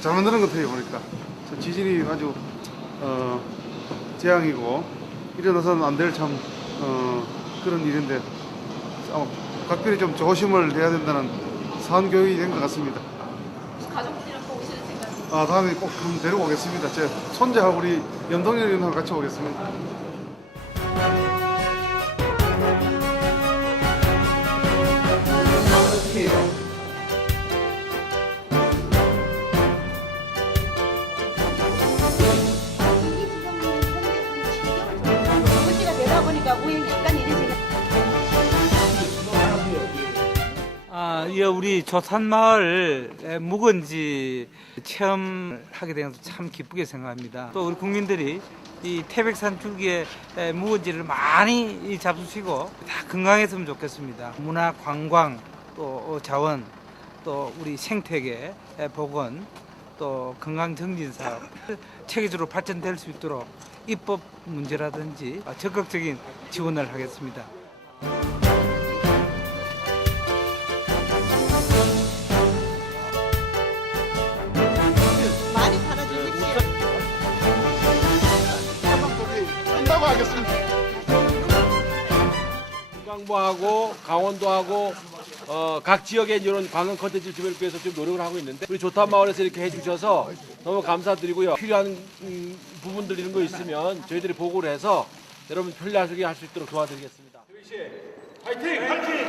잘 만드는 것 같아요 보니까 저 지진이 아주 어, 재앙이고 일어나서는 안 될 참 어, 그런 일인데 아마 각별히 좀 조심을 해야 된다는 사안 교육이 된 것 같습니다. 가족들이랑 꼭 오시는 생각이 아 다음에 꼭 한번 데리고 오겠습니다. 제 손자하고 우리 연동형하고 같이 오겠습니다. 우연히 약간 이래지는 아, 이 우리 조산마을 묵은지 체험하게 되어서 참 기쁘게 생각합니다. 또 우리 국민들이 이 태백산 줄기에 에, 묵은지를 많이 이 잡수시고 다 건강했으면 좋겠습니다. 문화, 관광, 또 어, 자원, 또 우리 생태계 에, 복원, 또 건강 정진 사업 체계적으로 발전될 수 있도록 입법 문제라든지 적극적인 지원을 하겠습니다. 많이 팔아주십시오. 한다고 하겠습니다. 강부하고 강원도하고 어, 각 지역의 이런 관광 컨텐츠 지원을 위해서 좀 노력을 하고 있는데 우리 좋다 마을에서 이렇게 해주셔서 너무 감사드리고요. 필요한 음, 부분들 이런 거 있으면 저희들이 보고를 해서 여러분 편리하게 할 수 있도록 도와드리겠습니다. 화이팅! 화이팅!